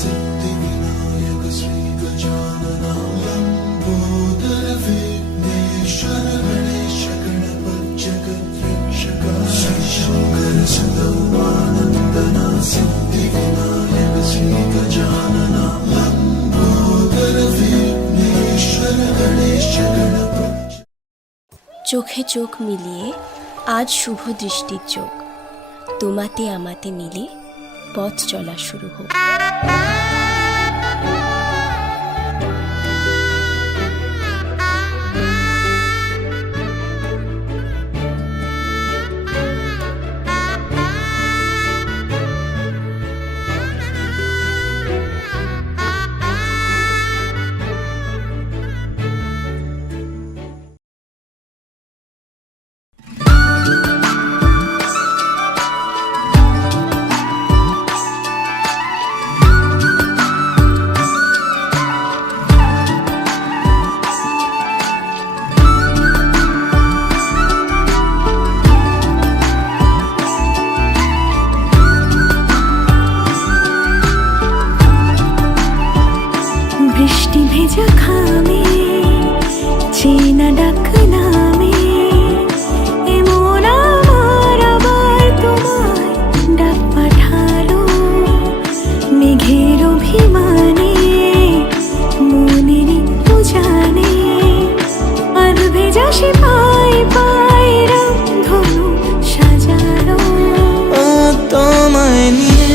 सिद्धिविनायक श्रीगजानना लम्बोदर विघ्नेश्वर गणेश गणपति जगद्रक्षका श्रीशंकर सदानन्दना सिद्धिविनायक श्रीगजानना लम्बोदर विघ्नेश्वर गणेश गणपति। চোখে চোখ মিলিয়ে আজ শুভ দৃষ্টির চোখ, তোমাতে আমাতে মিলে পথ চলা শুরু হোক। বৃষ্টি ভেজা খামে চেনা ডাক নামে এমন আমার আবার তোমায় ডাক পাঠালো মেঘের অভিমানে মনের তো জানে আর ভেজা সে পায় পায় রামধনু সাজালো। ও তোমায় নিয়ে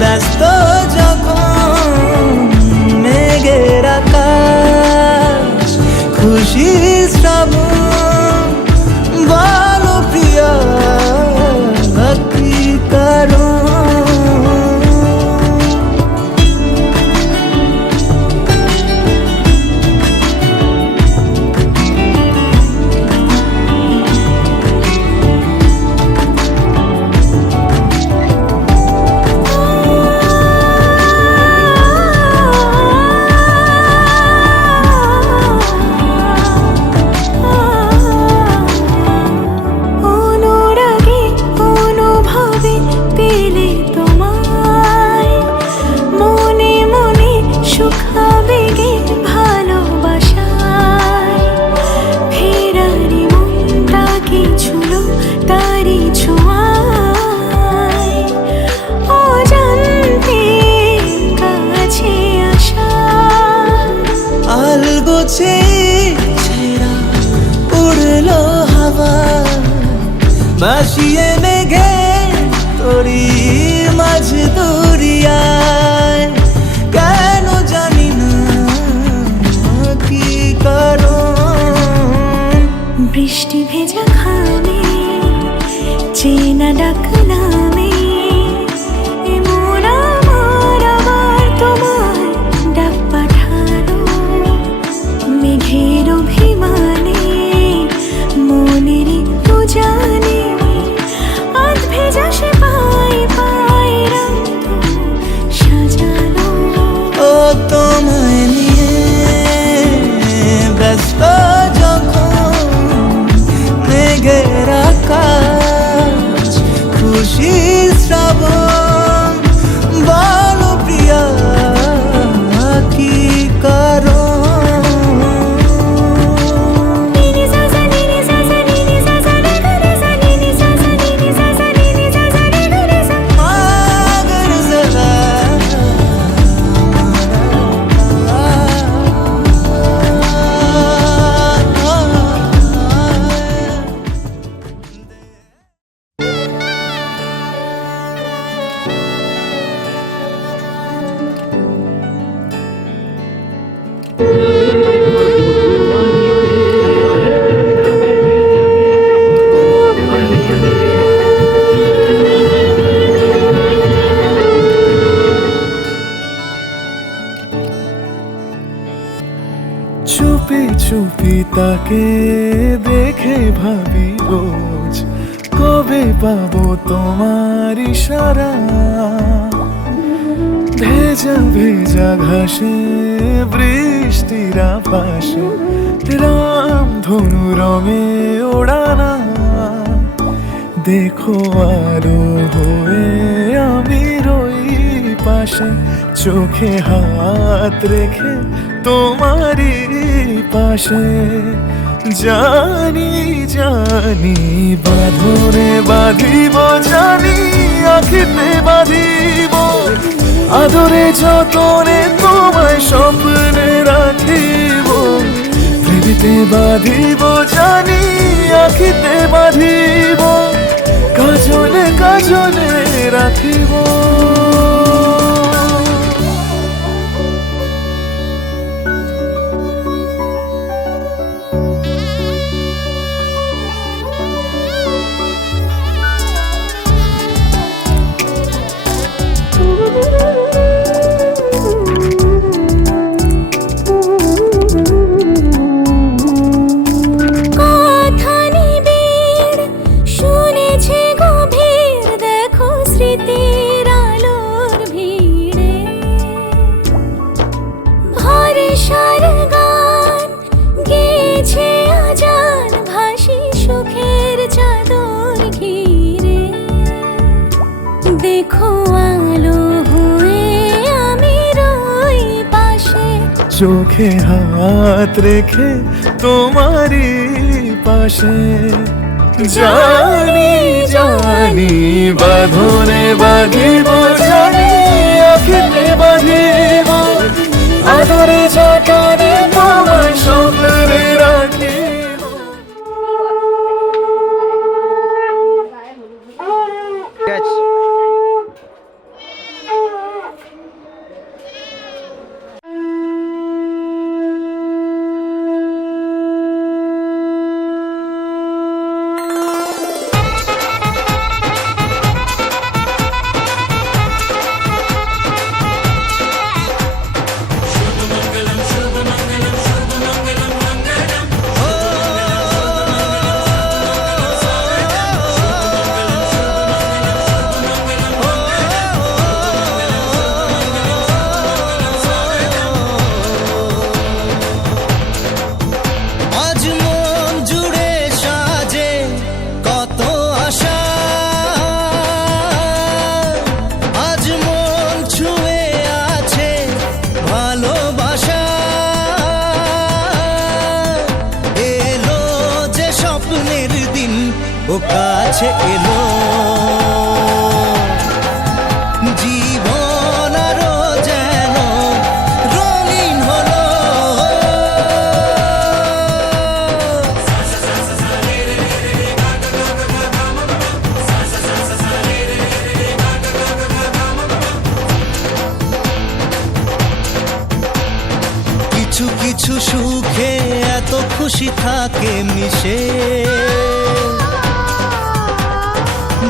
ব্যস্ত খুশি শ্রাবণ বলো প্রিয়া ভক্তি করো। উড়লো হাওয়া ভাসিয়ে মেঘে তোরি মাঝ দরিয়ায় কেন জানি না কি করো। বৃষ্টি ভেজা খামে চেনা ডাক নামে এমন আমার আবার তোমায় ডাক পাঠালো মেঘের অভিমানে মনের তো জানে আধ ভেজা সে পায় পায় রামধনু সাজালো। ও তোমায় নিয়ে ব্যস্ত যখন মেঘের আকাশ খুশি শ্রাবণ বলো প্রিয়া কি করো। চুপি চুপি তাকে দেখে ভাবি রোজ কবে পাবো তোমার ইশারা। ভেজা ভেজা ঘাসে বৃষ্টির আকাশে রামধনু রঙে ওড়ানা। দেখো আলো হয়ে আমি রই পা পাশে, চোখে হাত রেখে তোমারই পাশে। জানি জানি বাঁধনে বাঁধিব, জানি আখিতে বাঁধিব, আদরে যতনে তোমায় স্বপ্নে রাখিব। প্রেমেতে বাঁধিব, জানি আখিতে বাঁধিব, কাজলে কাজলে রাখিব। কথা নিবিড় শুনেছে গভীর, দেখো স্মৃতির আলোর ভিড়ে ভরসার গান গেয়েছে আজান, ভাসি সুখের চাদর ঘিরে। দেখো আলো হয়ে আমি রই পাশে, চোখে হাত রেখে তোমারই পাশে। জানি জানি বাঁধনে বাঁধিব, জানি আখিতে বাঁধিব, আদরে যতনে তোমায় স্বপ্নে রাখিব। আজ মন জুড়ে সাজে কত আশা, আজ মন ছুঁয়ে আছে ভালোবাসা। এলো যে স্বপ্নের দিন, ও কাছে এলো জীবন আরো যেন রঙিন হলো। কিছু কিছু সুখে এত খুশি থাকে মিশে,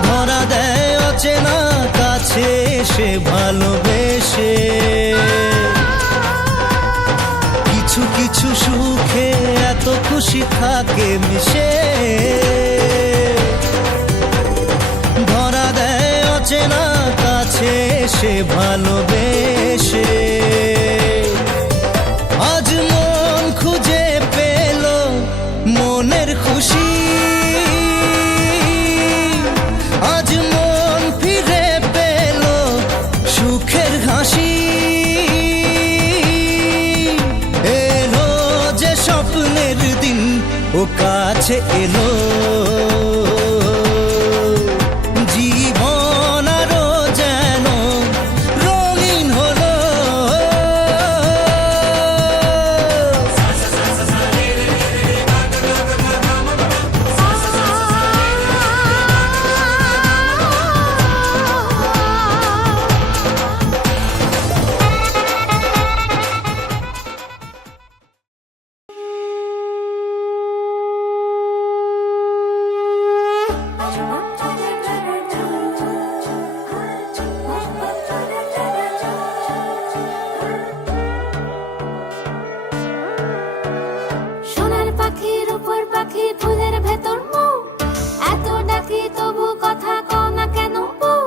ধরা দেয় অচেনা কাছে এসে ভালোবেসে। কিছু কিছু সুখে এত খুশি থাকে মিশে, ধরা দেয় অচেনা কাছে এসে ভালোবেসে। আজ মন খুঁজে পেল মনের খুশি, আজ মন ফিরে পেল সুখের হাসি। এলো যে স্বপ্নের দিন, ও কাছে এলো জীবন আরো যেন রঙিন হলো। সোনার পাখির উপর পাখি, ফুলের ভেতর মৌ, এত ডাকি তবু কথা কও না কেন বউ।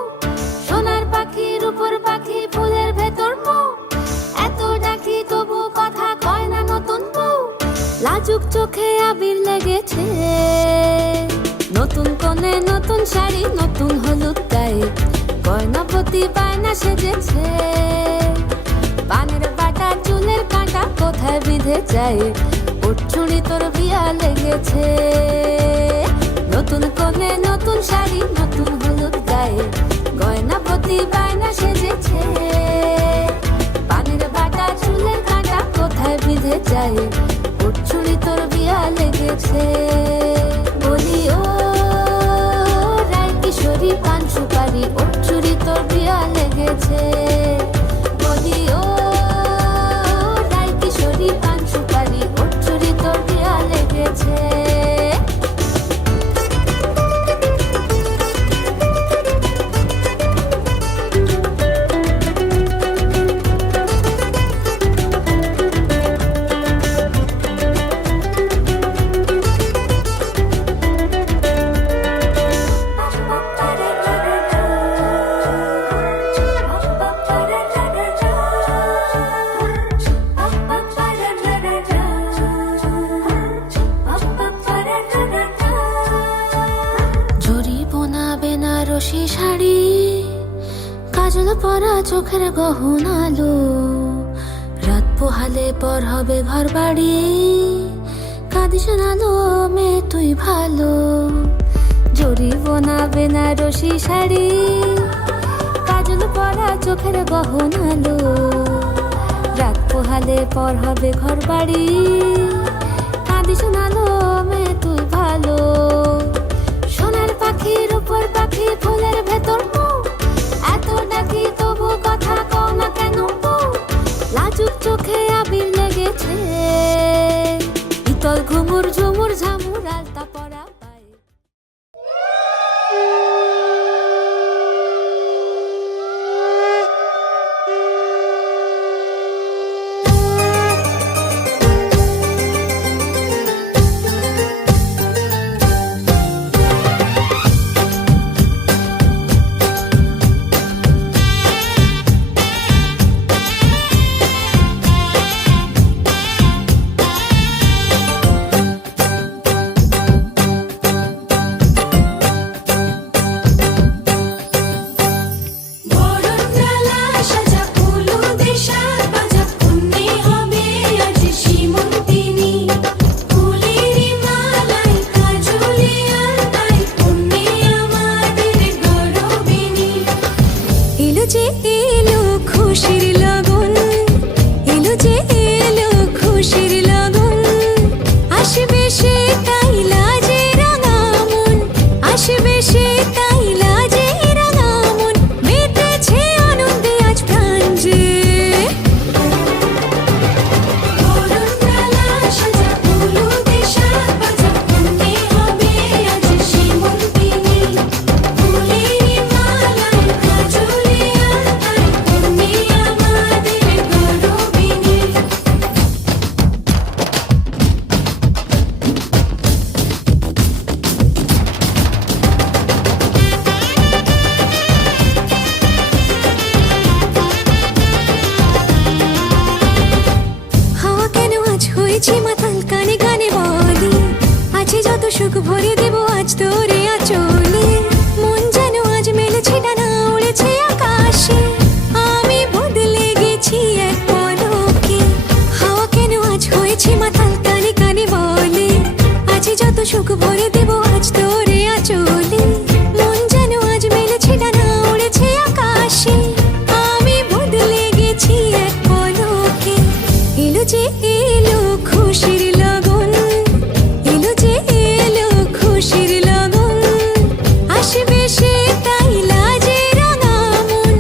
সোনার পাখির উপর পাখি, ফুলের ভেতর মৌ, এত ডাকি তবু কথা কয় না নতুন বউ। লাজুক চোখে আবির লেগেছে, নতুন কোণে নতুন শাড়ি, নতুন হলুদ গায়ে গয়নাপতি বায়না সেজেছে, পানের বাটা চুলের কাঁটা কোথায় বিঁধে যায়, উঠছুড়ি তোর বিয়া লেগেছে। নতুন কোণে নতুন শাড়ি নতুন হলুদ গায়ে, গয়নাপতি বায়না সেজেছে, পানের বাটা চুলের কাঁটা কোথায় বিঁধে যায়, উঠছুড়ি তোর বিয়া লেগেছে। বলি ও রায় কিশোরী পান সুপারি, উঠছুড়ি তোর বিয়া লেগেছে। বলি ও রায় কিশোরী পান সুপারি, উঠছুড়ি তোর বিয়া লেগেছে। বেনারসি শাড়ি, কাজল পরা চোখের গহনালো, রাত পোহালে পর হবে ঘর বাড়ি, কাঁদিস নালো মেয়ে তুই ভালো। জরিবোনা বেনারসি শাড়ি, কাজল পরা চোখের গহনালো, রাত পোহালে পর হবে ঘর বাড়ি, কাঁদিস নালো মেয়ে তুই ভালো। সোনার পাখির উপর পাখি ফুলের ভেতর মৌ, এত ডাকি তবু কথা কও না কেন বউ, লাজুক চোখে আবির লেগেছে, ইতল ঘুমুর ঝুমুর ঝামুর আলতা পরা পায়ে। সুখ ভরে দেব আজ তোরে আঁচলে, মন যেন আজ মেলেছে ডানা উড়েছে আকাশে, আমি বদলে গেছি এক পলকে। হাওয়া কেন আজ হয়েছে মাতাল কানে কানে বলে, আজ যত সুখ ভরে দেব আজ তোরে আঁচলে, মন যেন আজ মেলেছে ডানা উড়েছে আকাশে, আমি বদলে গেছি এক পলকে। এলো যে এলো খুশির লগন, এলো যে এলো খুশির লগন, আসবে সে তাই লাজে রাঙা মন,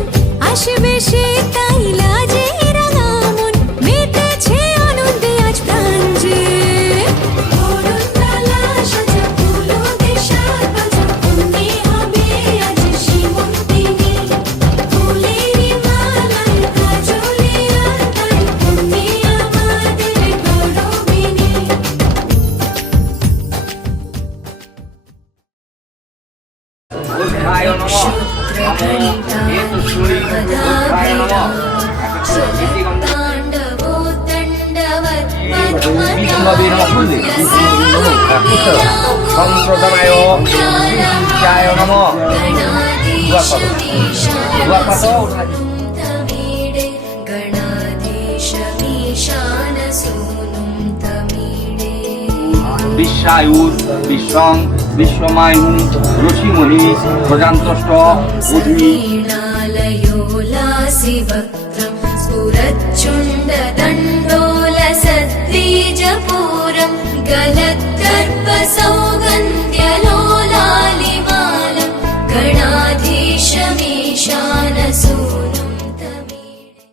আসবে সে তাই লাজে রাঙা মন, মেতেছে আনন্দে আজ প্রাণ যে। বরণডালা সাজা ফুলো দেশার বাজা, অন্যে হবে আজ সীমন্তিনী, ফুলেরই মালায় কাজলে আলতায়, অন্যে আমাদের গৌরবিনী। সম্প্রদানায় বিদ্যায় নমঃ। तमीडे गणाधीशमीशानसूनुं तमीडे বিশ্বায়ুর বিশ্বং বিশ্বমায়ুং রুচিমণি প্রজান্তষ্ট উদ্মি वीणालयोलासि वक्त्रं स्फुरच्चुण्डदण्डोलसद्बीजपूरं गलद्दर्पसौगन्ध्यलोलालिमालं गणाधीशमीशानसूनुं तमीडे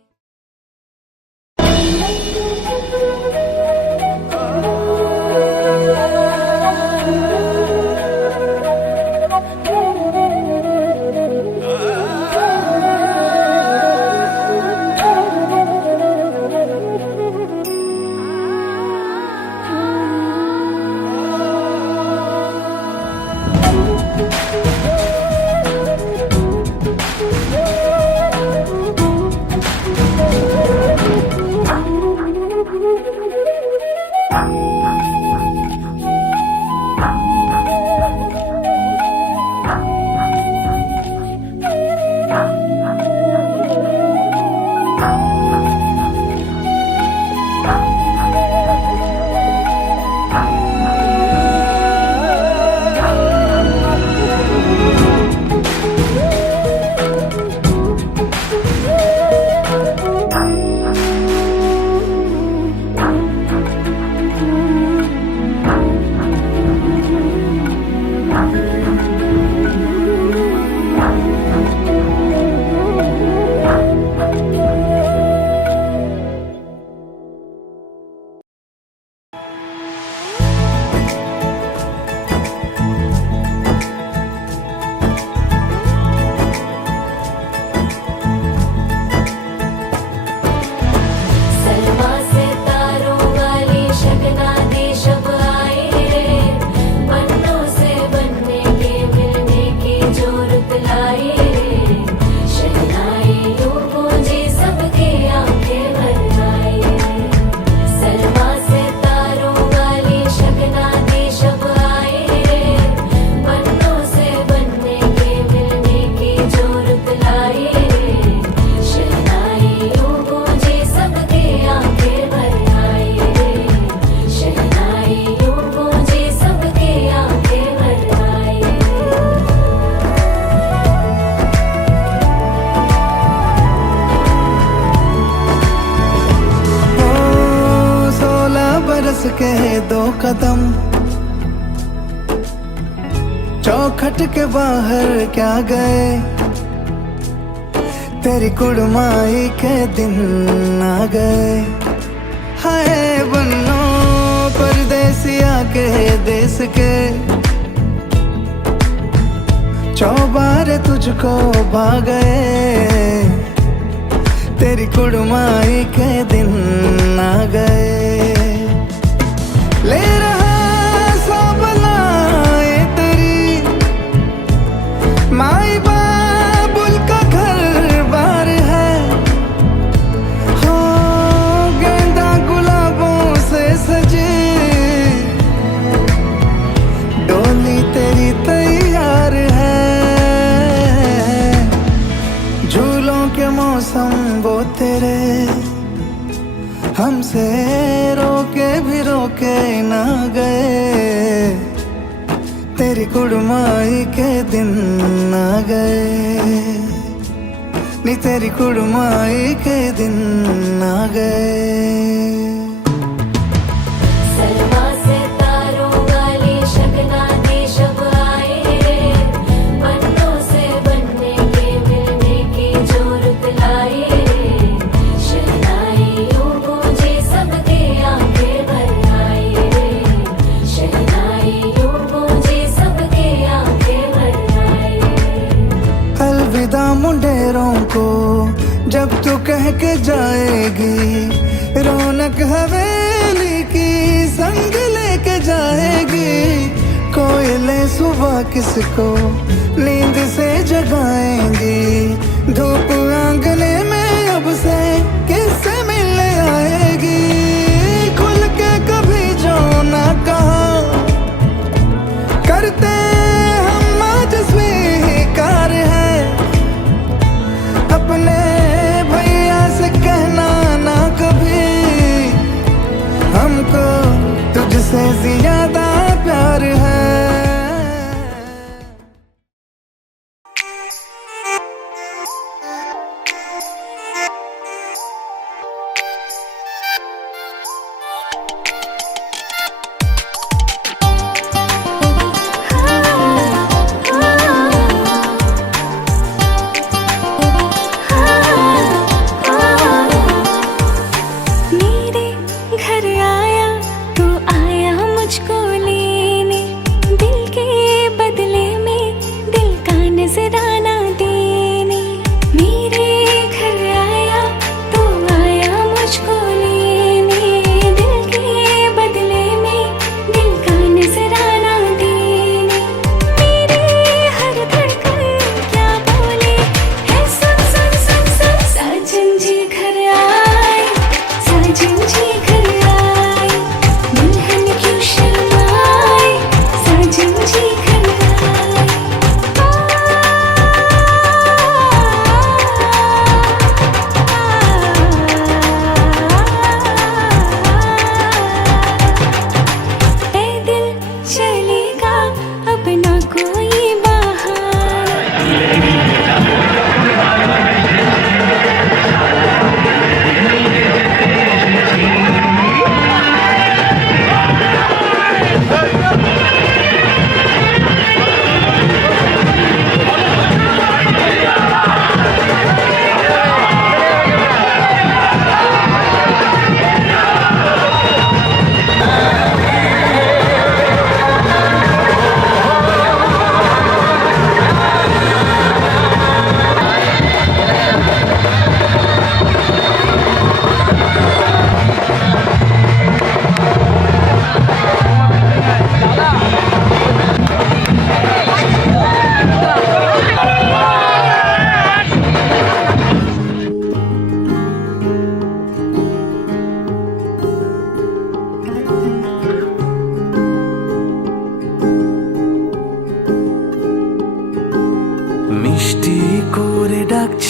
सलमा से तारों वाली शगना देश अब आए रे बनों से बनने के मिलने की जोरत लाई रे शहनाई यूं गूंजी सबके आंखें भर आई सलमा से तारों वाली शगना देश अब आए रे बनों से बनने के मिलने की जोरत लाई रे शहनाई यूं गूंजी सबके आंखें भर आई रे शहनाई यूं गूंजी सबके आंखें भर आई ओ 16 बरस के 2 कदम चौखट के बाहर क्या गए तेरी कुड़माई के दिन आ गए हाय बन्नो परदेसिया के देश के चौबारे तुझको भा गए तेरी कुड़माई के दिन आ गए ले रहा सब लाए तेरी माई बाबुल का घर बार है हो गेंदा गुलाबों से सजी डोली तेरी तैयार है झूलों के मौसम वो तेरे हमसे रोके भी रोके ना गए तेरी कुड़माई के दिन आ गए नी तेरी कुड़माई के दिन आ गए सलमा से तारों वाली शगना देश अब आए रे बनों से बनने के मिलने की जोरत लाई रे शहनाई यूं गूंजी सबके आंखें भर आई रे शहनाई यूं गूंजी सबके आंखें भर आई अलविदा मुंडेरों को जब तू कह के जाएगी रौनक हवेली की संग लेके जाएगी कोयले सुबह किसको नींद से जगाएंगी धूप आंगने में अब से किससे मिलने आएगी खुल के कभी जो ना कहा करते हम आज स्वीकार है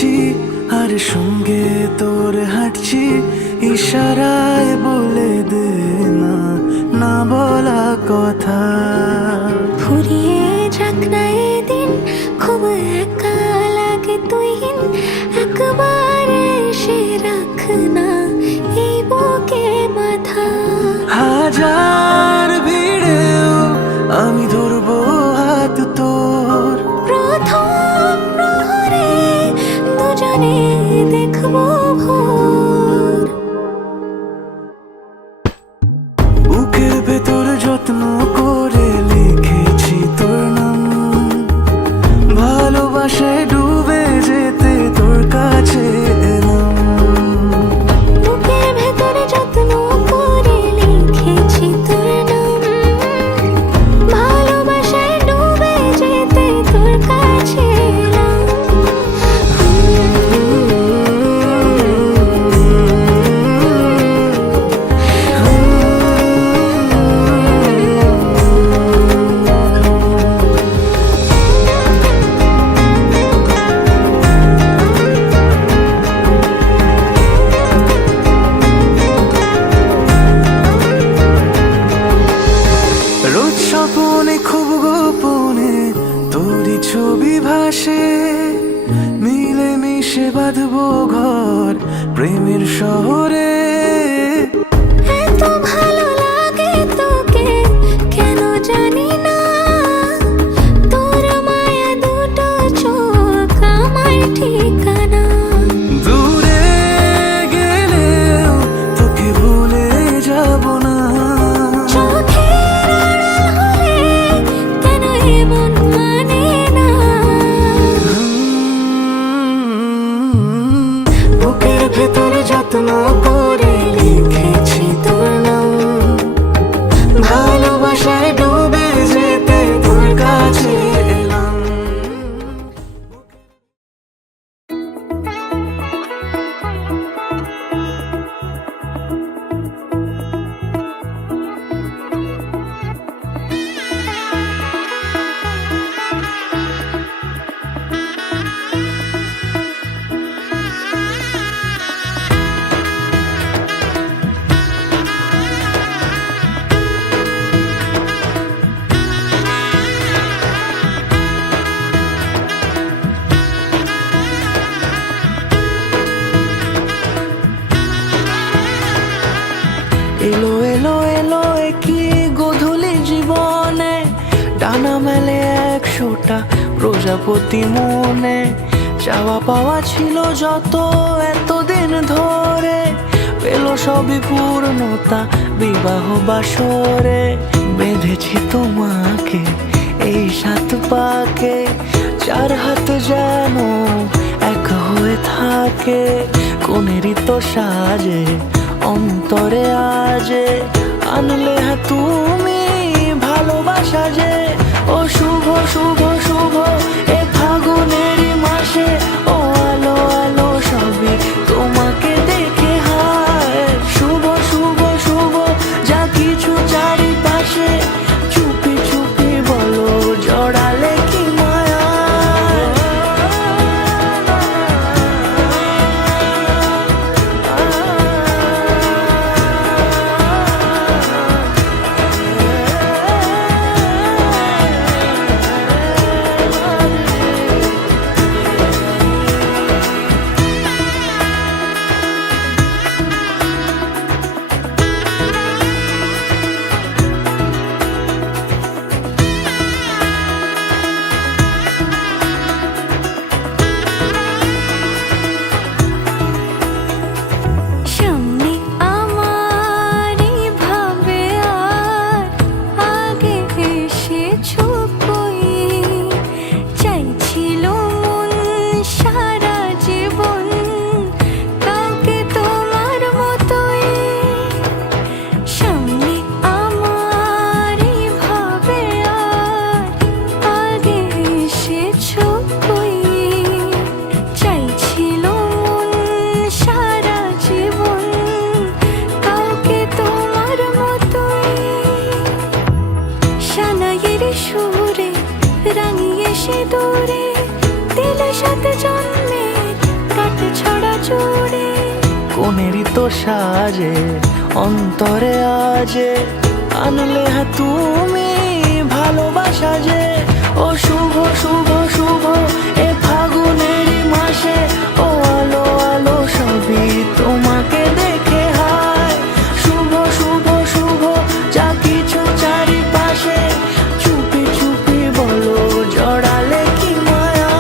বলছি আর সঙ্গে তোর হাঁটছি, ইশারায় বলে দে না না বলা কথা। ফুরিয়ে যাক না এদিন, খুব একা লাগে তুইহীন, একবার এসে রাখ না এই বুকে মাথা। হাজার ভিড়েও আমি ধরবো হাত তোর, প্রথম প্রহরে দুজনে দেখবো ভোর। বুকের ভেতর যত্ন করে লিখেছি তোর নাম, ভালোবাসায় ডুবে যেতে তোর কাছে এলাম। বুকের ভেতরে যত্ন করে লিখেছি তোর নাম, ভালোবাসায় ডুবে যেতে তোর কাছে এলাম। রোজ স্বপনে খুব গোপনে তোরই ছবি ভাসে, মিলে মিশে বাঁধবো ঘর প্রেমের শহরে। এত ভালো লাগে তোকে কেন জানি না, তোর মায়া দুটো চোখ আমার ঠিকানা। দূরে গেলেও তোকে ভুলে যাব না, চোখের আড়াল হলে কেন এমন মানে না। বুকের ভেতর যত্ন করে লিখেছি তোর নাম, ভালোবাসায় ডুবে যেতে তোর কাছে এলাম। এলো এলো এলো কি গোধূলি জীবনে, ডানা মেলে 100টা প্রজাপতি মনে। চাওয়া পাওয়া ছিল যত এতদিন ধরে, পেল সবই পূর্ণতা বিবাহ বাসরে। বেঁধেছি তোমাকে এই 7 পাকে, 4 হাত যেন এক হয়ে থাকে। কোনেরই তো সাজে অন্তরে আজে, আনলে হ্যাঁ তুমি ভালোবাসা যে। ও শুভ শুভ শুভ এ ফাগুনেরই মাসে, ও আলো আলো সবই তোমাকে দেখে হায়। শুভ শুভ শুভ যা কিছু চারিপাশে, চুপি চুপি বলো জড়ালে কি মায়া। সামনে আমারই ভাবে আর আগে এসেছো কই, চাইছিল মন সারা জীবন কাউকে তোমার মতোই। সামনে আমারই ভাবে আর আগে এসেছো কই, চাইছিল মন সারা জীবন কাউকে তোমার মতোই। সানাইয়ের সুরে রাঙিয়ে সে দূরে দিল 7 জন্মের সাজে অন্তরে আজে আনলে তুমি ভালোবাসা যে ও শুভ শুভ শুভ এ ফাগুনেরই মাসে ও আলো আলো সবই তোমাকে দেখে হায় শুভ শুভ শুভ যা কিছু চারিপাশে চুপি চুপি বলো জড়ালে কি মায়া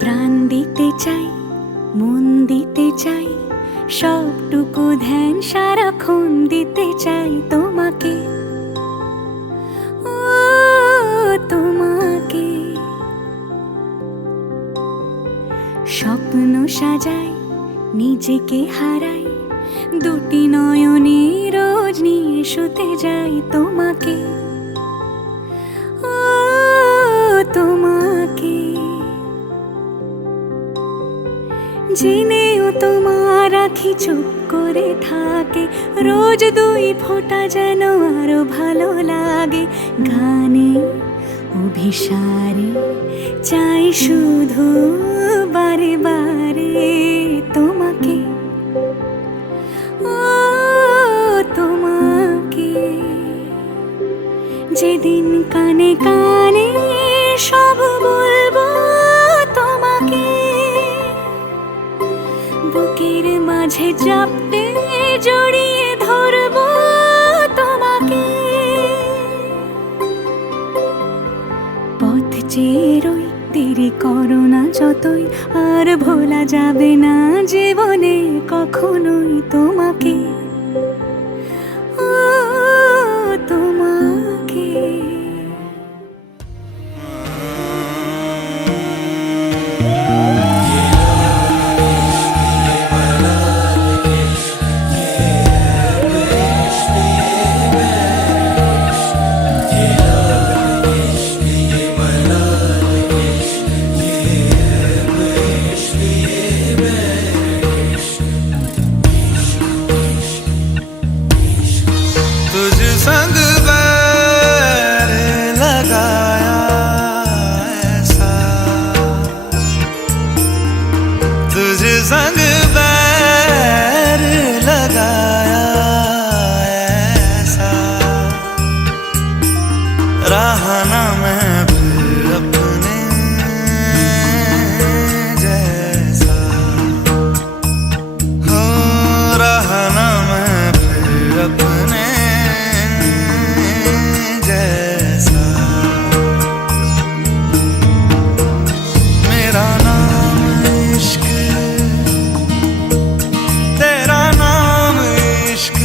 প্রাণ দিতে চাই মন দিতে চাই সবটুকু ধ্যান সারাক্ষণ দিতে চাই তোমাকে ও তোমাকে স্বপ্ন সাজাই নিজেকে হারাই দুটি নয়নে রোজ নিয়ে শুতে যাই তোমাকে ও তোমাকে জেনেও তোমার আখি চুপ করে থাকে রোজ দুই ফোঁটা যেন আরো ভালো লাগে গানে অভিসারে চাই শুধু বারে বারে তোমাকে ও তোমাকে যেদিন কানে কানে সব বলবো তোমাকে বুকের মাঝে চাপটে জড়িয়ে ধরবো তোমাকে পথ চেয়ে রই দেরি করো না যতই আর ভোলা যাবে না জীবনে কখনোই তোমাকে ও তোমাকে तुझ संग बैर लगाया ऐसा तुझ संग बैर लगाया ऐसा रहा ना मैं फिर अपने जैसा हो रहा ना मैं फिर अपने जैसा मेरा नाम इश्क तेरा नाम इश्क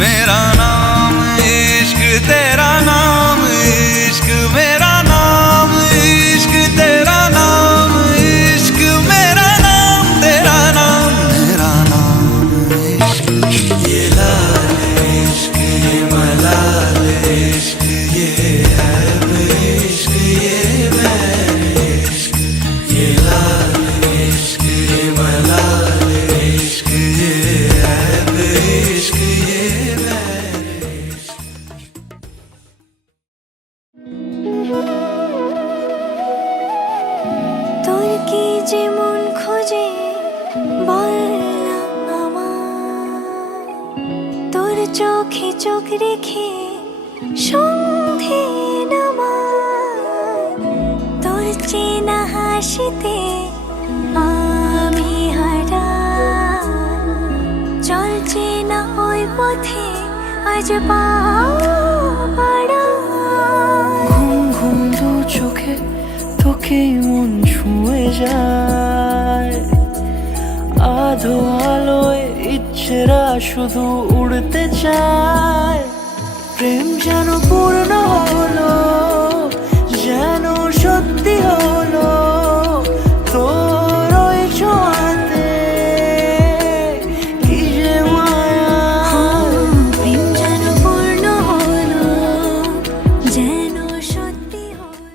मेरा नाम इश्क तेरा नाम इश्क मेरा नाम इश्क तेरा नाम इश्क मेरा नाम तेरा नाम मेरा नाम इश्क ये लाल इश्क ये मलाल इश्क ये ऐब इश्क ये बैर इश्क ये लाल इश्क ये मलाल इश्क ये ऐब इश्क ये बैर इश्क তোর কি যে মন খোঁজে বল না আমার তোর চোখে চোখ রেখে সন্ধে নামার তোর চেনা হাসিতে আমি হারা চলছে না ওই পথে আজ পা বাড়া ঘুম ঘুম দু চোখে তোকে মন ছুঁয়ে যায় আধো আলোয় ইচ্ছেরা শুধু উড়তে চায় প্রেম যেন পূর্ণ হলো, যেন সত্যি হলো তোর ওই ছোঁয়াতে, কি যে মায়া। প্রেম যেন পূর্ণ হলো, যেন সত্যি হলো।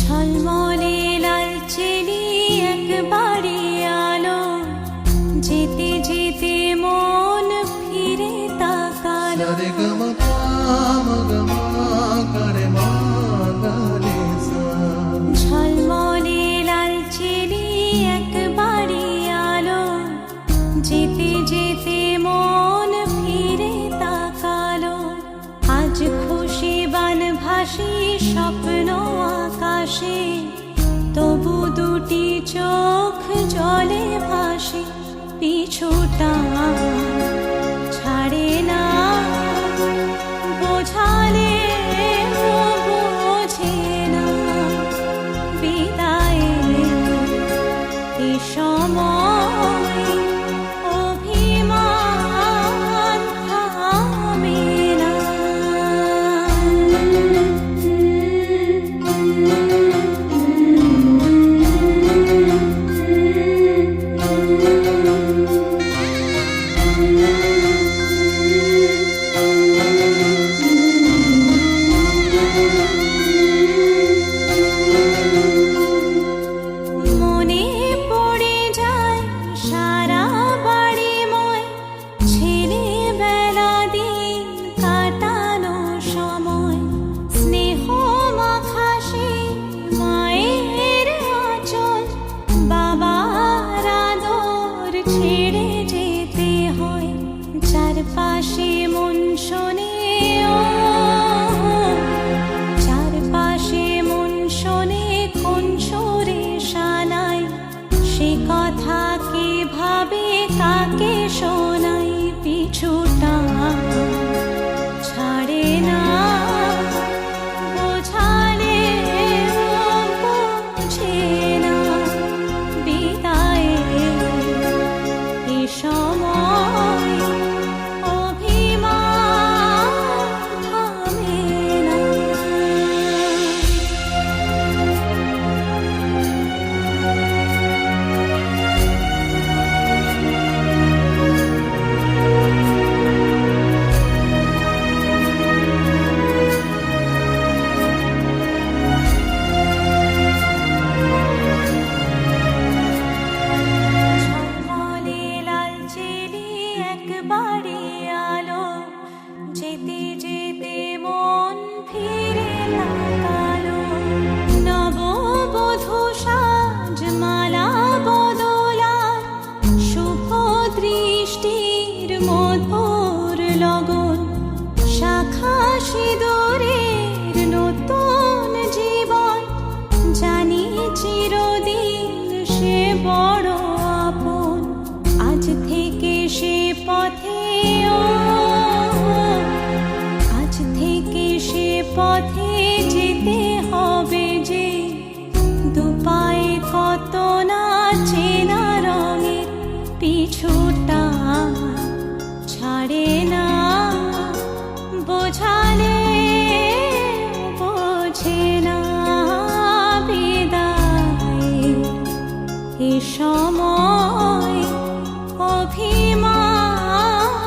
ঝলমলে লাল চেলি একবারে আলো, যেতে যেতে মন ফিরে তাকালো। रे ग म प म ग म ग रे म ग रे सा। ঝলমলে লাল চেলি একবারে আলো, যেতে যেতে মন ফিরে তাকালো। আজ খুশি বান ভাসি স্বপ্ন আকাশে, তবু দুটি চোখ জলে ভাসে। পিছুটা ছাড়ে না, বোঝালে বোঝে না। বিদায়ের এ সময় অভিমান থামে না। মনে পড়ে যায় সারা বাড়িময়, ছেলেবেলা দিন কাটানো সময়। স্নেহ মাখা সেই মায়ের আঁচল, বাবার আদর ছেড়ে যেতে হয়। চারপাশে মন শোনে, চারপাশে মন শোনে কোন সুরে শানায়। সে কথা কে ভাবে কাকে শোনাই। পিছুটা ছাড়ে না, বোঝালে বোঝে না। বিদায়ের এ সময় অভিমান থামে না। ঝলমলে লাল চেলি একবারে আলো, যেতে যেতে মন ফিরে তাকালো। নববধূ সাজ মালা বদলার, শুভ দৃষ্টির মধুর লগন। শাখা সিঁদুরের নতুন জীবন, জানি চিরদিন সে বড় আপন। আজ থেকে সে পথে, আজ থেকে সে পথে যেতে হবে যে। দুপায়ে কত না চেনা রঙের, পিছুটা ছাড়ে না। বোঝালে বোঝে না। বিদায়ের এ সময় অভিমান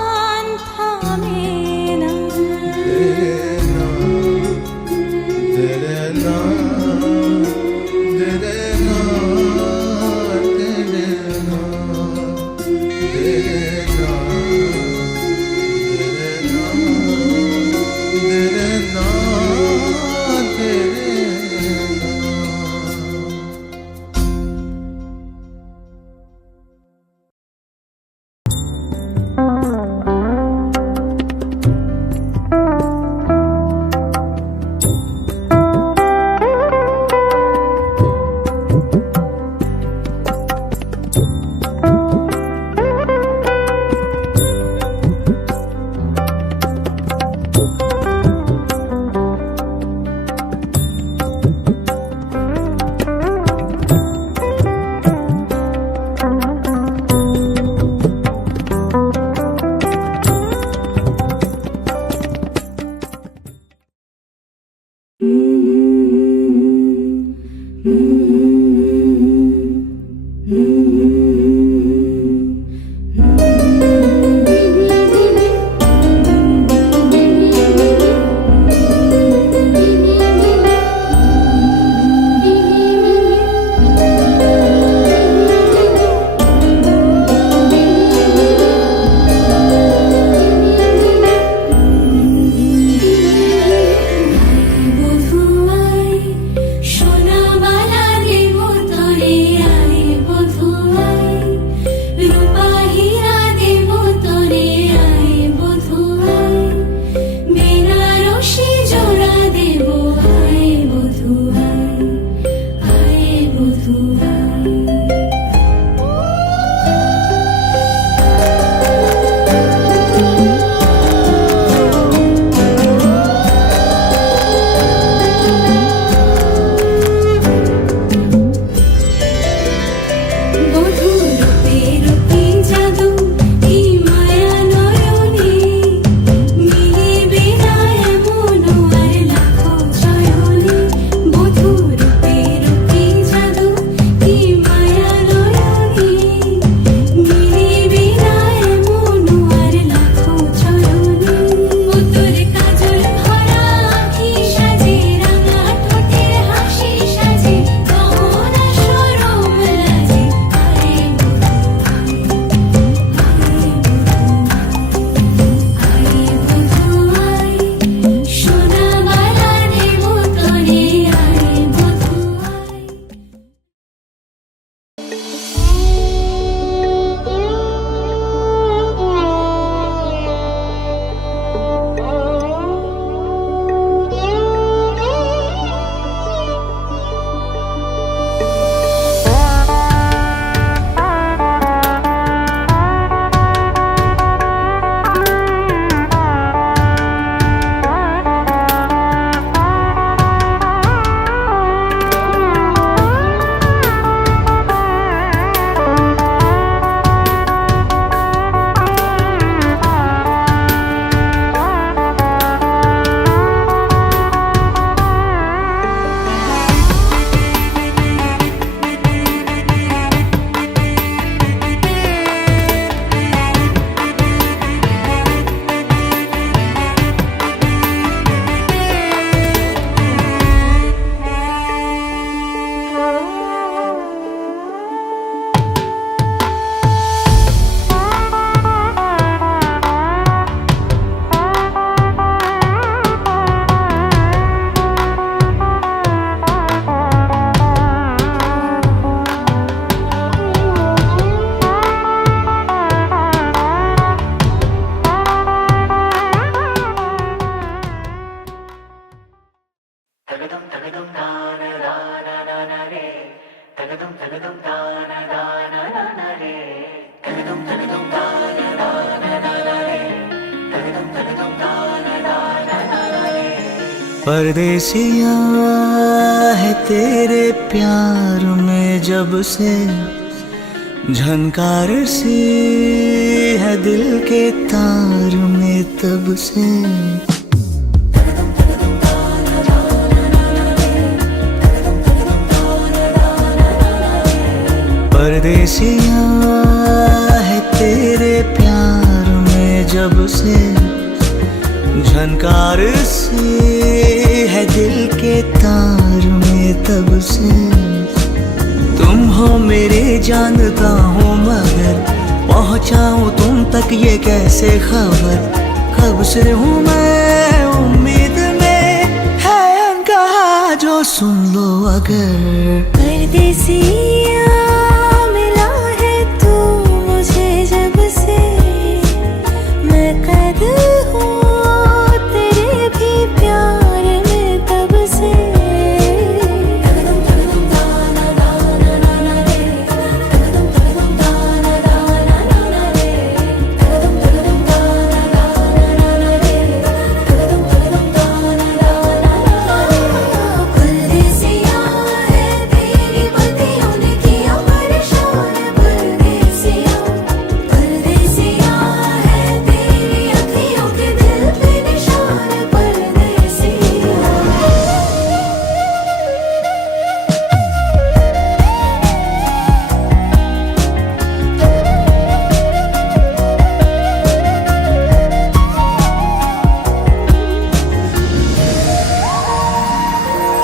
परदेसिया है तेरे प्यार में जब से, झनकार सी है दिल के तार में तब से। परदेसिया है तेरे प्यार में जब से, झनकार सी है दिल के तार में तब से। तुम हो मेरे जानता हूँ मगर पहुँचाऊँ तुम तक ये कैसे खबर। कब से हूँ मैं उम्मीद में, है अनकहा जो सुन लो अगर। परदेसिया मिला है तू मुझे जब से, मैं कैद हूँ तेरे भी प्यार में तब से। परदेसिया है तेरी बत्तियों ने किया परेशान। परदेसिया परदेसिया है तेरी अखियों के दिल पे निशान। परदेसिया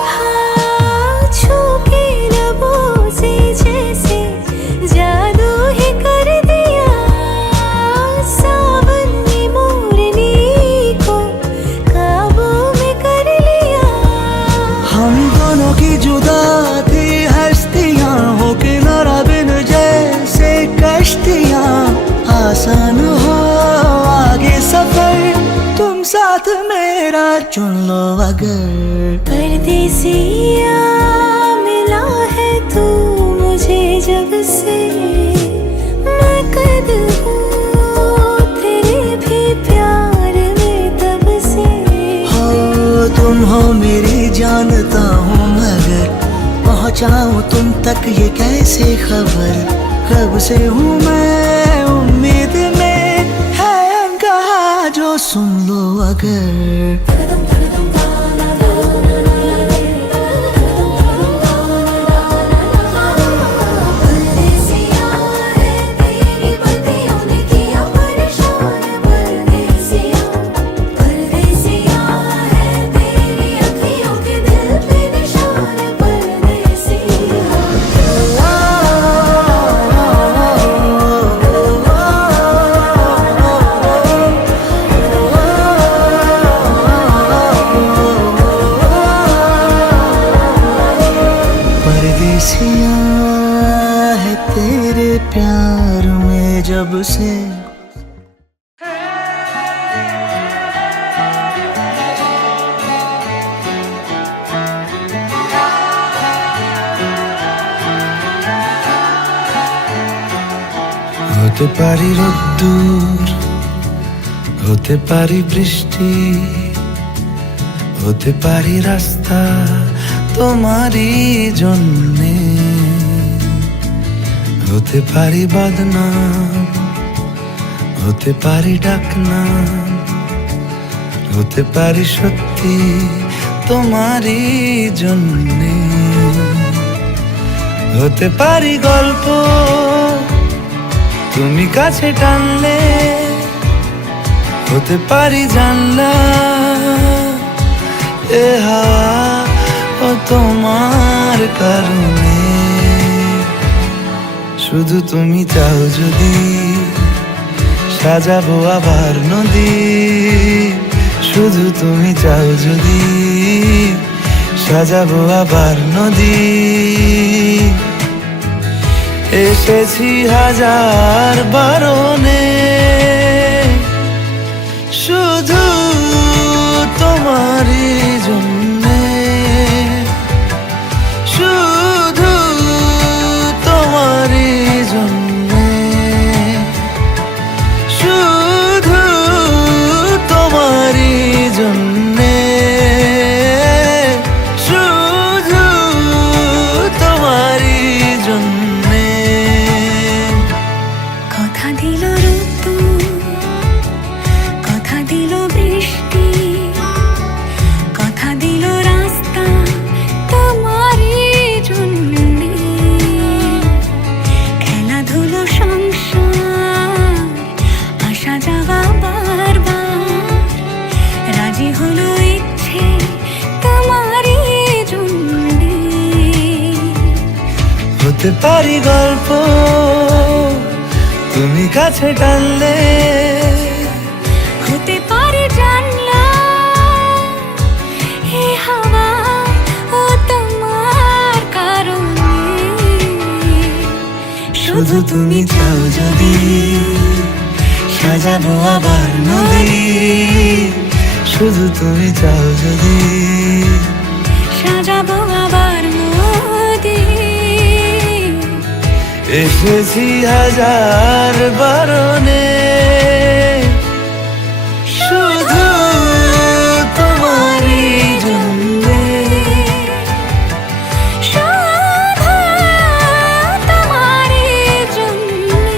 हाँ, छू के लबों से जैसे जादू ही कर दिया, सावन ने मोरनी को काबू में कर लिया। हम दोनों की जुदा थी हस्तियाँ, हो किनारा बिन जैसे कश्तियाँ। आसान हो आगे सफर तुम साथ मेरा चुन लो अगर। परदेसिया मिला है तू मुझे जब से, मैं कैद हूँ तेरे भी प्यार में तब से। हो तुम हो मेरी जानता हूँ मगर पहुँचाऊँ तुम तक ये कैसे खबर। कब से हूँ मैं उम्मीद में, है अनकहा जो सुन लो अगर। परदेसिया है तेरी बत्तियों ने किया परेशान। परदेसिया परदेसिया है तेरी अखियों के दिल पे निशान। परदेसिया परदेसिया है तेरे प्यार में जब से। হতে পারি রোদ্দুর, হতে পারি বৃষ্টি, হতে পারি রাস্তা তোমারই জন্যে। হতে পারি বদনাম, হতে পারি ডাকনাম, হতে পারি সত্যি তোমারই জন্যে। হতে পারি গল্প তুমি কাছে টানলে, হতে পারি জানলা এ হাওয়া ও তোমার কারণে। শুধু তুমি চাও যদি সাজাবো আবার নদী। শুধু তুমি চাও যদি সাজাবো আবার নদী। এসেছি হাজার বারণে, শুধু তোমারই জন্যে, শুধু তোমারই জন্যে, শুধু তোমারই জন্যে। হতে পারি গল্প তুমি কাছে টানলে, হতে পারে জানলা হে হাওয়া ও তোমার কারণে। শুধু তুমি চাও যদি সাজাবো আবার নদী, শুধু তুমি চাও যদি সাজাবো আবার নদী। এসেছি হাজার বারণে, শুধু তোমারই জন্যে, শুধু তোমারই জন্যে,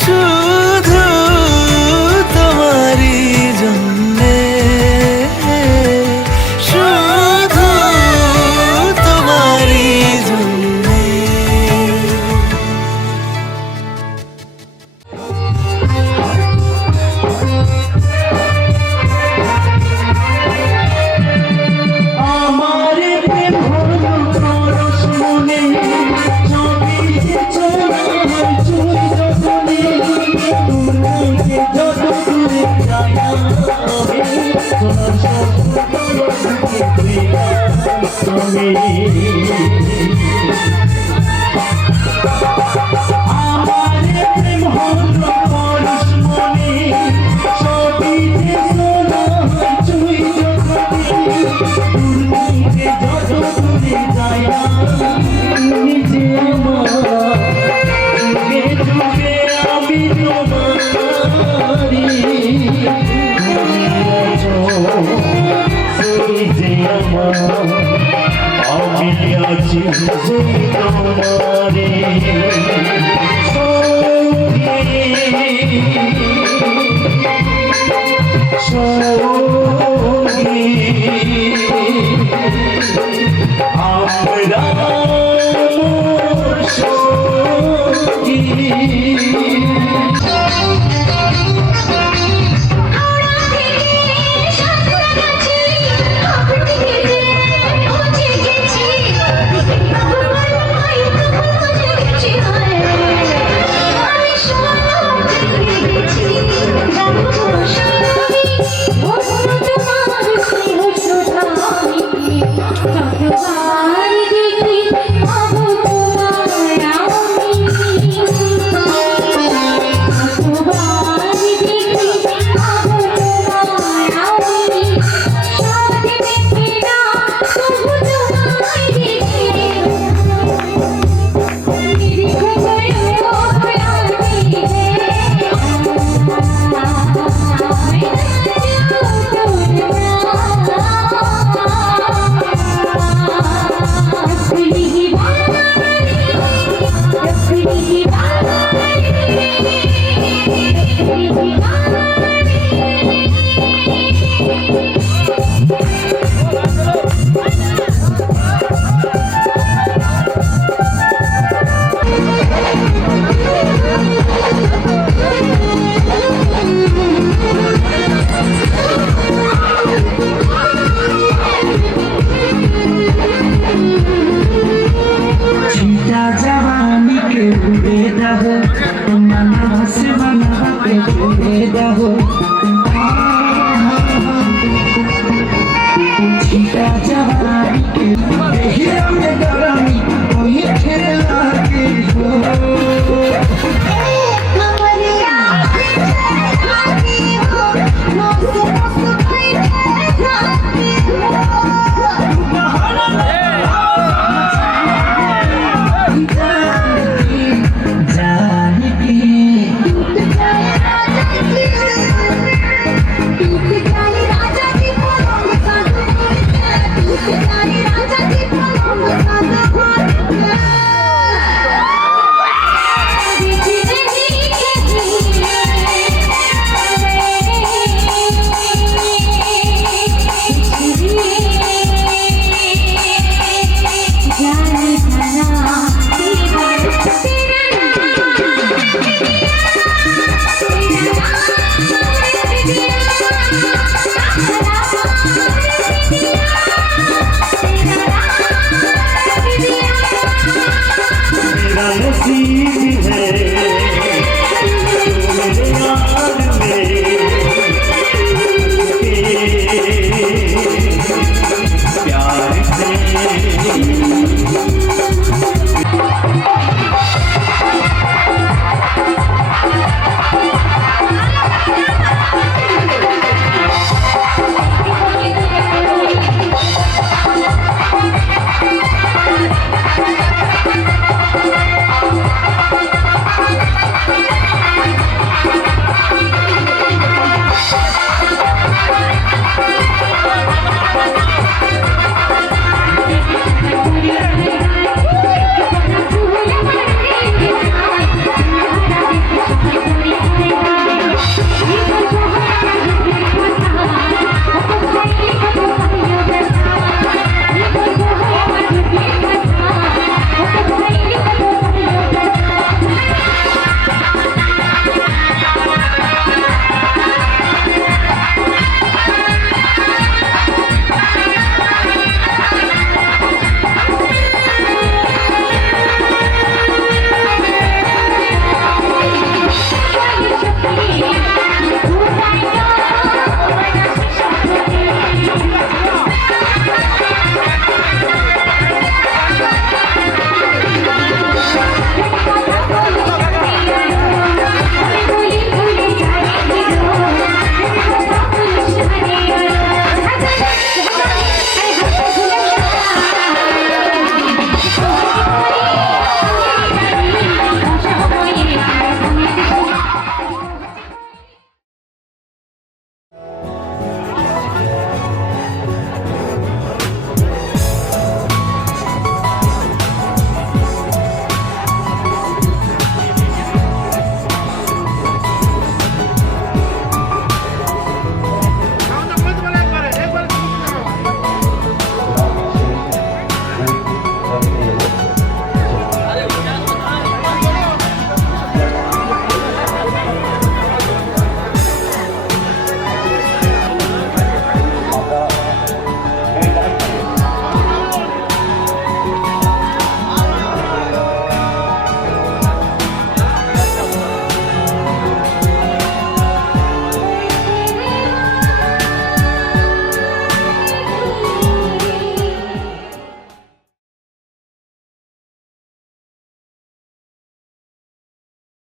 শুধু তোমারই জন্যে, শুধু তোমারই জন্যে। আমি আছি